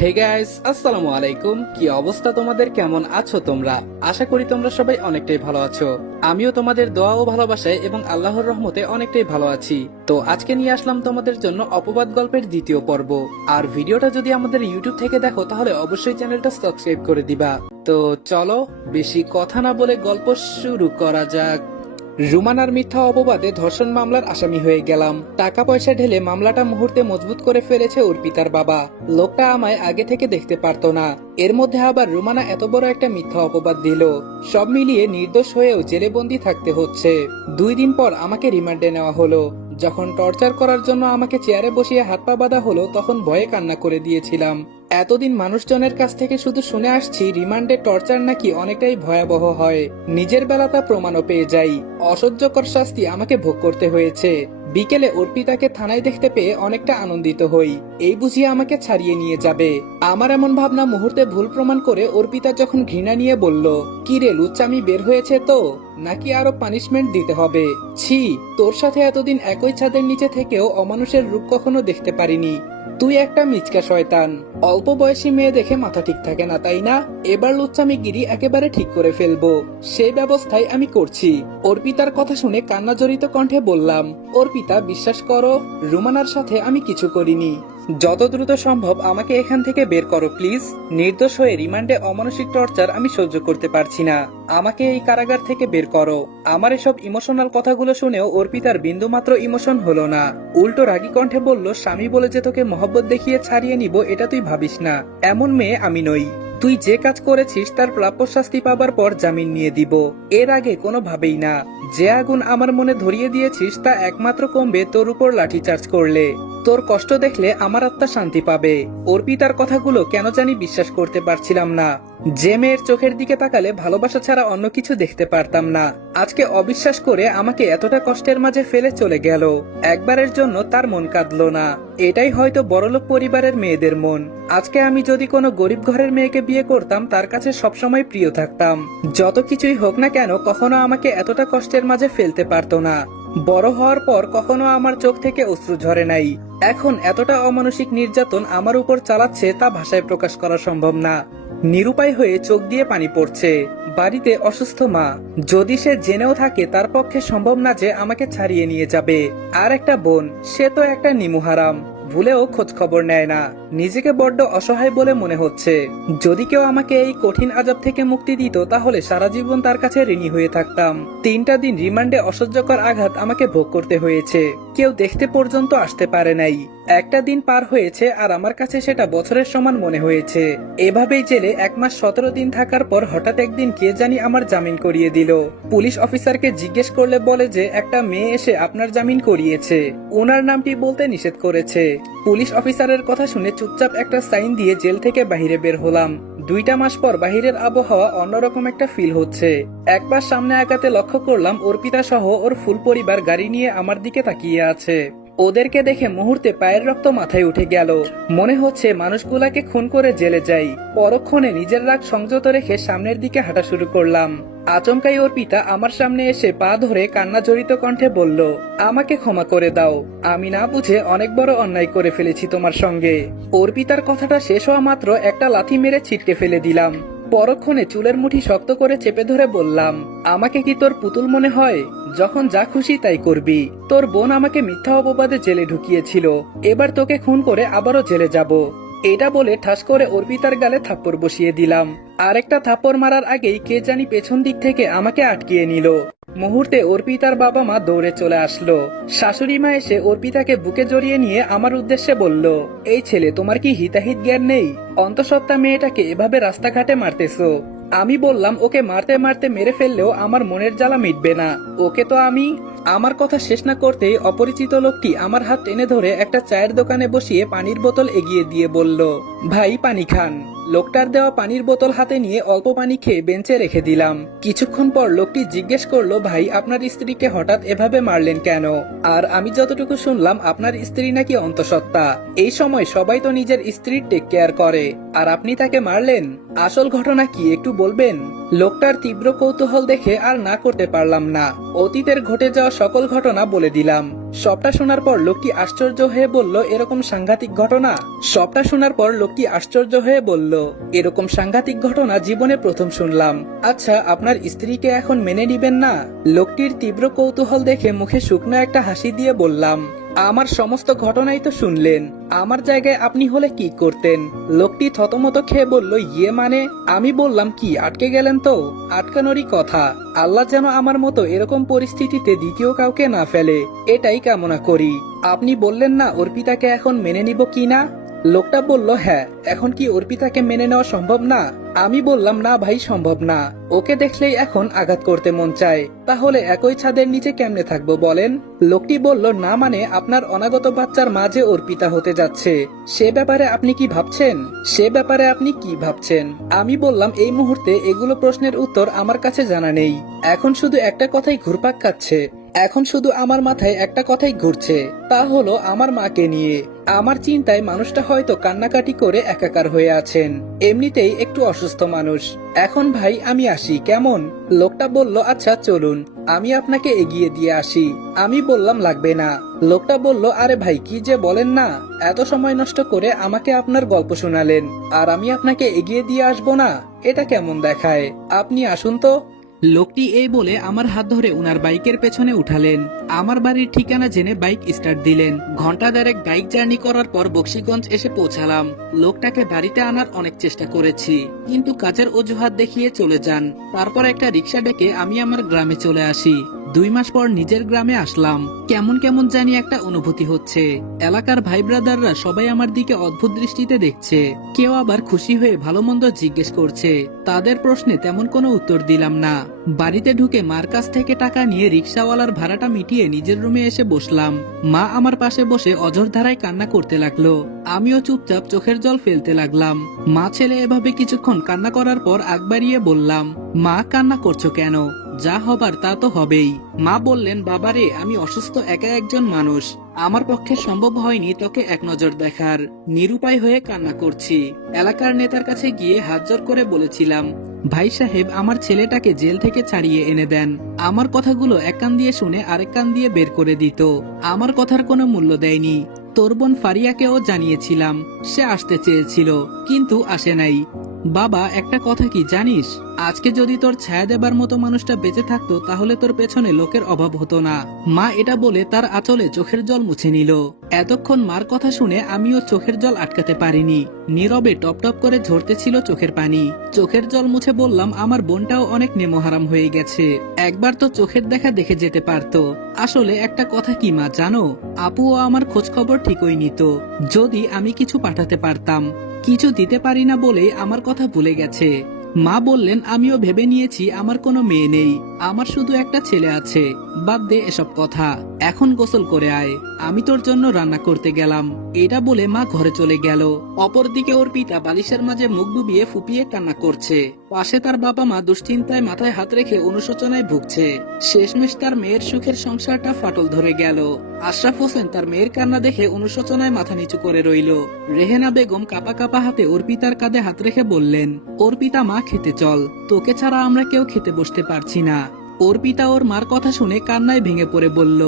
Hey guys, আসসালামু আলাইকুম। কি অবস্থা তোমাদের? কেমন আছো তোমরা? আশা করি তোমরা সবাই অনেকটাই ভালো আছো। আমিও তোমাদের দোয়া ও ভালোবাসায় এবং আল্লাহর রহমতে অনেকটাই ভালো আছি। তো আজকে নিয়ে আসলাম তোমাদের জন্য অপবাদ গল্পের দ্বিতীয় পর্ব। আর ভিডিওটা যদি আমাদের ইউটিউব থেকে দেখো তাহলে অবশ্যই চ্যানেলটা সাবস্ক্রাইব করে দিবা। তো চলো বেশি কথা না বলে গল্প শুরু করা যাক। রুমানার মিথ্যা অপবাদে ধর্ষণ মামলার আসামি হয়ে গেলাম। টাকা পয়সা ঢেলে মামলাটা মুহূর্তে মজবুত করে ফেলেছে অর্পিতার বাবা। লোকটা আমায় আগে থেকে দেখতে পারতো না, এর মধ্যে আবার রুমানা এত বড় একটা মিথ্যা অপবাদ দিল। সব মিলিয়ে নির্দোষ হয়েও জেলে বন্দি থাকতে হচ্ছে। 2 দিন পর আমাকে রিমান্ডে নেওয়া হলো। যখন টর্চার করার জন্য আমাকে চেয়ারে বসিয়ে হাত পা বাঁধা হলো তখন ভয়ে কান্না করে দিয়েছিলাম। এতদিন মানুষজনের কাছ থেকে শুধু শুনে আসছি রিমান্ডে টর্চার নাকি অনেকটাই ভয়াবহ হয়। নিজের বেলা তা প্রমাণও পেয়ে যাই। অসহ্যকর শাস্তি আমাকে ভোগ করতে হয়েছে। বিকেলে অর্পিতাকে থানায় দেখতে পেয়ে অনেকটা আনন্দিত হই। এই বুঝিয়ে আমাকে ছাড়িয়ে নিয়ে যাবে। আমার এমন ভাবনা মুহূর্তে ভুল প্রমাণ করে অর্পিতা যখন ঘৃণা নিয়ে বলল, কি রে লুচ্চামি বের হয়েছে তো, নাকি আরো পানিশমেন্ট দিতে হবে? ছি, তোর সাথে এতদিন একই ছাদের নিচে থেকেও অমানুষের রূপ কখনো দেখতে পারিনি। তুই একটা মিচকা শয়তান। অল্প বয়সী মেয়ে দেখে মাথা ঠিক থাকে না, তাই না? এবার লুচ্চামিগিরি একেবারে ঠিক করে ফেলবো, সেই ব্যবস্থাই আমি করছি। অর্পিতার কথা শুনে কান্না জড়িত কণ্ঠে বললাম, অর্পিতা বিশ্বাস করো, রুমানার সাথে আমি কিছু করিনি। যত দ্রুত সম্ভব আমাকে এখান থেকে বের করো প্লিজ। নির্দোষ হয়ে রিমান্ডে অমানসিক টর্চার আমি সহ্য করতে পারছি না। আমাকে এই কারাগার থেকে বের করো। আমার এসব ইমোশনাল কথাগুলো শুনেও অর্পিতার বিন্দুমাত্র ইমোশন হলো না। উল্টো রাগী কণ্ঠে বলল, স্বামী বলে যে তোকে মহব্বত দেখিয়ে ছাড়িয়ে নিব এটা তুই ভাবিস না। এমন মেয়ে আমি নই। তুই যে কাজ করেছিস তার প্রাপ্য শাস্তি পাবার পর জামিন নিয়ে দিব, এর আগে কোনোভাবেই না। যে আগুন আমার মনে ধরিয়ে দিয়েছিস তা একমাত্র কমবে তোর উপর লাঠিচার্জ করলে। তোর কষ্ট দেখলে আমার আত্মা শান্তি পাবে। অর্পিতার কথাগুলো কেন জানি বিশ্বাস করতে পারছিলাম না। যে মেয়ের চোখের দিকে তাকালে ভালোবাসা ছাড়া অন্য কিছু দেখতে পারতাম না, আজকে অবিশ্বাস করে আমাকে এতটা কষ্টের মাঝে ফেলে চলে গেল। একবারের জন্য তার মন কাঁদলো না। এটাই হয়তো বড়লোক পরিবারের মেয়েদের মন। আজকে আমি যদি কোনো গরিব ঘরের মেয়েকে বিয়ে করতাম তার কাছে সবসময় প্রিয় থাকতাম। যত কিছুই হোক না কেন কখনো আমাকে এতটা কষ্টের মাঝে ফেলতে পারতো না। বড় হওয়ার পর কখনো আমার চোখ থেকে অশ্রু ঝরে নাই। এখন এতটা অমানসিক নির্যাতন আমার উপর চালাচ্ছে তা ভাষায় প্রকাশ করা সম্ভব না। নিরুপায় হয়ে চোখ দিয়ে পানি পড়ছে। বাড়িতে অসুস্থ মা, যদি সে জেনেও থাকে তার পক্ষে সম্ভব না যে আমাকে ছাড়িয়ে নিয়ে যাবে। আর একটা বোন, সে তো একটা নিমুহারাম, ভুলেও খোঁজ খবর নেয় না। নিজেকে বড্ড অসহায় বলে মনে হচ্ছে। যদি কেউ আমাকে এই কঠিন আযাব থেকে মুক্তি দিত তাহলে সারা জীবন তার কাছে ঋণী হয়ে থাকতাম। 3টা দিন রিমান্ডে অসহ্যকর আঘাত আমাকে ভোগ করতে হয়েছে। কেউ দেখতে পর্যন্ত আসতে পারে নাই। একটা দিন পার হয়েছে আর আমার কাছে সেটা বছরের সমান মনে হয়েছে। এভাবেই জেলে 1 মাস 17 দিন থাকার পর হঠাৎ একদিন কে জানি আমার জামিন করিয়ে দিল। পুলিশ অফিসারকে জিজ্ঞেস করলে বলে যে একটা মেয়ে এসে আপনার জামিন করিয়েছে, ওনার নামটি বলতে নিষেধ করেছে। পুলিশ অফিসারের কথা শুনে চুপচাপ একটা সাইন দিয়ে জেল থেকে বাইরে বের হলাম। 2টা মাস পর বাহিরের আবহাওয়া অন্যরকম একটা ফিল হচ্ছে। একবার সামনে আগাতে লক্ষ্য করলাম অর্পিতা সহ ওর ফুল পরিবার গাড়ি নিয়ে আমার দিকে তাকিয়ে আছে। ওদেরকে দেখে মুহূর্তে পায়ের রক্ত মাথায় উঠে গেল। মনে হচ্ছে মানুষগুলাকে খুন করে জেলে যাই। পরক্ষণে নিজের রাগ সংযত রেখে সামনের দিকে হাঁটা শুরু করলাম। আচমকাই অর্পিতা আমার সামনে এসে পা ধরে কান্না জড়িত কণ্ঠে বলল, আমাকে ক্ষমা করে দাও, আমি না বুঝে অনেক বড় অন্যায় করে ফেলেছি তোমার সঙ্গে। অর্পিতার কথাটা শেষ হওয়া মাত্র একটা লাথি মেরে ছিটকে ফেলে দিলাম। পরক্ষণে চুলের মুঠি শক্ত করে চেপে ধরে বললাম, আমাকে কি তোর পুতুল মনে হয়? যখন যা খুশি তাই করবি। তোর বোন আমাকে মিথ্যা অপবাদে জেলে ঢুকিয়েছিল, এবার তোকে খুন করে আবারও জেলে যাব। এটা বলে ঠাস করে অর্পিতার গালে থাপ্পড় বসিয়ে দিলাম। আরেকটা থাপ্পড় মারার আগেই কে জানি পেছন দিক থেকে আমাকে আটকিয়ে নিল। মুহূর্তে অর্পিতার বাবা মা দৌড়ে চলে আসলো। শাশুড়ি মা এসে অর্পিতাকে বুকে জড়িয়ে নিয়ে আমার উদ্দেশ্যে বলল, এই ছেলে, তোমার কি হিতাহিত জ্ঞান নেই? অন্তঃসত্ত্বা মেয়েটাকে এভাবে রাস্তাঘাটে মারতেছো। আমি বললাম, ওকে মারতে মারতে মেরে ফেললেও আমার মনের জ্বালা মিটবে না। ওকে তো আমি। আমার কথা শেষ না করতেই অপরিচিত লোকটি আমার হাত টেনে ধরে একটা চায়ের দোকানে বসিয়ে পানির বোতল এগিয়ে দিয়ে বলল, ভাই পানি খান। লোকটার দেওয়া পানির বোতল হাতে নিয়ে অল্প পানি খেয়ে বেঞ্চে রেখে দিলাম। কিছুক্ষণ পর লোকটি জিজ্ঞেস করলো, ভাই আপনার স্ত্রীকে হঠাৎ এভাবে মারলেন কেন? আর আমি যতটুকু শুনলাম আপনার স্ত্রী নাকি অন্তঃসত্ত্বা। এই সময় সবাই তো নিজের স্ত্রীর টেক কেয়ার করে, আর আপনি তাকে মারলেন। আসল ঘটনা কি একটু বলবেন? লোকটার তীব্র কৌতূহল দেখে আর না করতে পারলাম না। অতীতের ঘটে যাওয়া সকল ঘটনা বলে দিলাম। সবটা শোনার পর লোকটি আশ্চর্য হয়ে বলল, এরকম সাংঘাতিক ঘটনা? সবটা শোনার পর লোকটি আশ্চর্য হয়ে বলল, এরকম সাংঘাতিক ঘটনা জীবনে প্রথম শুনলাম। আচ্ছা, আপনার স্ত্রীকে এখন মেনে নিবেন না? লোকটির তীব্র কৌতূহল দেখে মুখে শুকনো একটা হাসি দিয়ে বললাম, আমার সমস্ত ঘটনাই তো শুনলেন, আমার জায়গায় আপনি হলে কি করতেন? লোকটি থতমত খেয়ে বলল, ইয়ে মানে? আমি বললাম, কি আটকে গেলেন? তো আটকানোরই কথা, আল্লাহ যেন আমার মতো এরকম পরিস্থিতিতে দ্বিতীয় কাউকে না ফেলে, এটাই কামনা করি। আপনি বললেন না অর্পিতাকে এখন মেনে নিব কি না? লোকটা বলল, হ্যাঁ, এখন কি অর্পিতাকে মেনে নেওয়া সম্ভব না? আমি বললাম, না ভাই, সম্ভব না, ওকে দেখলেই এখন আঘাত করতে মন চায়। তাহলে একই ছাদের নিচে কেমনে থাকবো বলেন? লোকটি বলল, না মানে আপনার অনাগত বাচ্চার মাঝে অর্পিতা হতে যাচ্ছে, সে ব্যাপারে আপনি কি ভাবছেন? সে ব্যাপারে আপনি কি ভাবছেন? আমি বললাম, এই মুহূর্তে এগুলো প্রশ্নের উত্তর আমার কাছে জানা নেই, এখন শুধু একটা কথাই ঘুরপাক খাচ্ছে, এখন শুধু আমার মাথায় একটা কথাই ঘুরছে, তা হলো আমার মাকে নিয়ে। আমার চিন্তায় মানুষটা হয়তো কান্নাকাটি করে একাকার হয়ে আছেন, এমনিতেই একটু অসুস্থ মানুষ। এখন ভাই আমি আসি, কেমন? লোকটা বলল, আচ্ছা চলুন, আমি আপনাকে এগিয়ে দিয়ে আসি। আমি বললাম, লাগবে না। লোকটা বলল, আরে ভাই, কি যে বলেন না, এত সময় নষ্ট করে আমাকে আপনার গল্প শোনালেন, আর আমি আপনাকে এগিয়ে দিয়ে আসবো না? এটা কেমন দেখায়? আপনি আসুন তো। লোকটি এই বলে আমার হাত ধরে উনার বাইকের পেছনে উঠালেন, আমার বাড়ির ঠিকানা জেনে বাইক স্টার্ট দিলেন। ঘন্টা দেড়েক বাইক জার্নি করার পর বক্সিগঞ্জ এসে পৌঁছালাম। লোকটাকে বাড়িতে আনার অনেক চেষ্টা করেছি, কিন্তু কাজের অজুহাত দেখিয়ে চলে যান। তারপর একটা রিক্সা ডেকে আমি আমার গ্রামে চলে আসি। 2 মাস পর নিজের গ্রামে আসলাম। কেমন কেমন জানি একটা অনুভূতি হচ্ছে। এলাকার ভাই ব্রাদাররা সবাই আমার দিকে অদ্ভুত দৃষ্টিতে দেখছে, কেউ আবার খুশি হয়ে ভালো মন্দ জিজ্ঞেস করছে। তাদের প্রশ্নে তেমন কোনো উত্তর দিলাম না। বাড়িতে ঢুকে মার কাছ থেকে টাকা নিয়ে রিক্সাওয়ালার ভাড়াটা মিটিয়ে নিজের রুমে এসে বসলাম। মা আমার পাশে বসে অঝোর ধারায় কান্না করতে লাগলো। আমিও চুপচাপ চোখের জল ফেলতে লাগলাম। মা ছেলে এভাবে কিছুক্ষণ কান্না করার পর আগ বাড়িয়ে বললাম, মা কান্না করছো কেন? যা হবার তা তো হবেই। মা বললেন, বাবারে, আমি অসুস্থ একা একজন মানুষ, আমার পক্ষে সম্ভব হয়নি তোকে এক নজর দেখার, নিরুপায় হয়ে কান্না করছি। এলাকার নেতার কাছে গিয়ে হাত জোর করে বলেছিলাম, ভাই সাহেব, আমার ছেলেটাকে জেল থেকে ছাড়িয়ে এনে দেন। আমার কথাগুলো এক কান দিয়ে শুনে আরেক কান দিয়ে বের করে দিত। আমার কথার কোনো মূল্য দেয়নি। তোর বোন ফারিয়াকেও জানিয়েছিলাম, সে আসতে চেয়েছিল, কিন্তু আসে নাই। বাবা, একটা কথা কি জানিস, আজকে যদি তোর ছায়া দেবার মতো মানুষটা বেঁচে থাকতো তাহলে তোর পেছনে লোকের অভাব হতো না। মা এটা বলে তার আঁচলে চোখের জল মুছে নিল। এতক্ষণ মার কথা শুনে আমিও চোখের জল আটকাতে পারিনি। নীরবে টপ টপ করে ঝরতেছিল চোখের পানি। চোখের জল মুছে বললাম, আমার বোনটাও অনেক নেমোহারাম হয়ে গেছে, একবার তো চোখের দেখা দেখে যেতে পারতো। আসলে একটা কথা কি মা জানো, আপুও আমার খোঁজ খবর ঠিকই নিত, যদি আমি কিছু পাঠাতে পারতাম। কিছু দিতে পারি না বলেই আমার কথা ভুলে গেছে। মা বললেন, আমিও ভেবে নিয়েছি আমার কোনো মেয়ে নেই, আমার শুধু একটা ছেলে আছে। বাদ দে এসব কথা, এখন গোসল করে আয়, আমি তোর জন্য রান্না করতে গেলাম। এটা বলে মা ঘরে চলে গেল। অপরদিকে ওর পিতা বালিশের মাঝে মুখ ডুবিয়ে ফুপিয়ে কান্না করছে। পাশে তার বাবা মা দুশ্চিন্তায় মাথায় হাত রেখে অনুশোচনায় ভুগছে। শেষমেশ তার মেয়ের সুখের সংসারটা ফাটল ধরে গেল। আশরাফ হোসেন তার মেয়ের কান্না দেখে অনুশোচনায় মাথা নিচু করে রইল। রেহেনা বেগম কাপা কাপা হাতে অর্পিতার কাঁধে হাত রেখে বললেন, অর্পিতা মা, খেতে চল, তোকে ছাড়া আমরা কেউ খেতে বসতে পারছি না। অর্পিতা ওর মার কথা শুনে কান্নায় ভেঙে পড়ে বলল,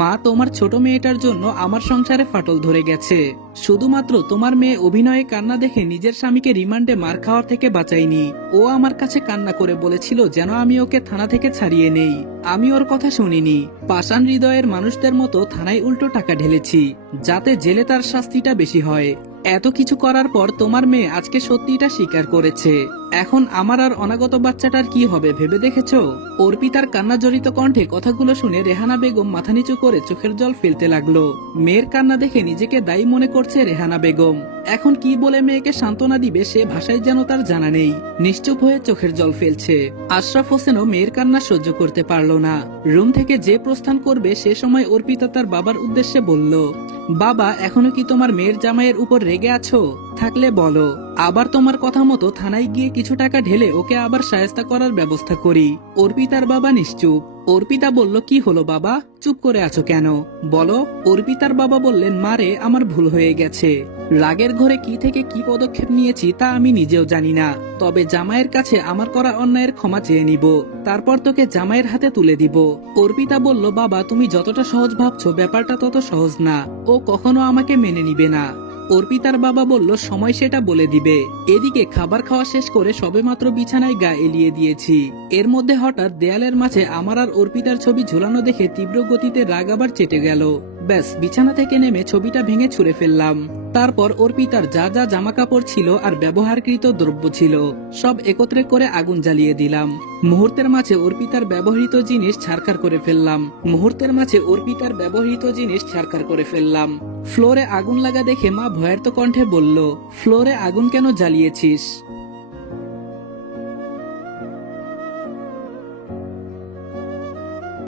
মা, তোমার ছোট মেয়েটার জন্য আমার সংসারে ফাটল ধরে গেছে। শুধুমাত্র তোমার মেয়ে অভিনয়ে কান্না দেখে নিজের স্বামীকে রিমান্ডে মার খাওয়ার থেকে বাঁচাইনি। ও আমার কাছে কান্না করে বলেছিল যেন আমি ওকে থানা থেকে ছাড়িয়ে নেই। আমি ওর কথা শুনিনি। পাষাণ হৃদয়ের মানুষদের মতো থানায় উল্টো টাকা ঢেলেছি, যাতে জেলে তার শাস্তিটা বেশি হয়। এত কিছু করার পর তোমার মেয়ে আজকে সত্যিটা স্বীকার করেছে। এখন আমার আর অনাগত বাচ্চাটার কি হবে ভেবে দেখেছো? অর্পিতার কান্না জড়িত কণ্ঠে কথাগুলো শুনে রেহানা বেগম মাথা নিচু করে চোখের জল ফেলতে লাগলো। মেয়ের কান্না দেখে নিজেকে দায়ী মনে করছে রেহানা বেগম। এখন কি বলে মেয়েকে সান্ত্বনা দিবে সে ভাষায় যেন তার জানা নেই। নিশ্চুপ হয়ে চোখের জল ফেলছে। আশরাফ হোসেনও মেয়ের কান্না সহ্য করতে পারলো না। রুম থেকে যে প্রস্থান করবে সে সময় অর্পিতা তার বাবার উদ্দেশ্যে বলল, বাবা, এখনো কি তোমার মেয়ের জামাইয়ের উপর রেগে আছো? থাকলে বলো, আবার তোমার কথা মতো থানায় গিয়ে কিছু টাকা ঢেলে ওকে আবার শায়েস্তা করার ব্যবস্থা করি। অর্পিতার বাবা নিশ্চুপ। অর্পিতা বলল, কি হলো বাবা, চুপ করে আছো কেন, বলো। অর্পিতার বাবা বললেন, মারে আমার ভুল হয়ে গেছে। রাগের ঘরে কি থেকে কি পদক্ষেপ নিয়েছি তা আমি নিজেও জানি না, তবে জামাইয়ের কাছে আমার করা অন্যায়ের ক্ষমা চেয়ে নিব, তারপর তোকে জামাইয়ের হাতে তুলে দিব। অর্পিতা বলল, বাবা তুমি যতটা সহজ ভাবছো ব্যাপারটা তত সহজ না, ও কখনো আমাকে মেনে নিবে না। অর্পিতার বাবা বলল, সময় সেটা বলে দিবে। এদিকে খাবার খাওয়া শেষ করে সবেমাত্র বিছানায় গা এলিয়ে দিয়েছি, এর মধ্যে হঠাৎ দেয়ালের মাঝে আমার আর অর্পিতার ছবি ঝুলানো দেখে তীব্র গতিতে রাগ আবার চেটে গেল। ব্যাস, বিছানা থেকে নেমে ছবিটা ভেঙে ছুঁড়ে ফেললাম। তারপর অর্পিতার যা যা জামা কাপড় ছিল আর ব্যবহারকৃত দ্রব্য ছিল সব একত্রে করে আগুন জ্বালিয়ে দিলাম। মুহূর্তের মাঝে অর্পিতার ব্যবহৃত জিনিস ছারখার করে ফেললাম। ফ্লোরে আগুন লাগা দেখে মা ভয়ার্ত কণ্ঠে বলল, ফ্লোরে আগুন কেন জ্বালিয়েছিস?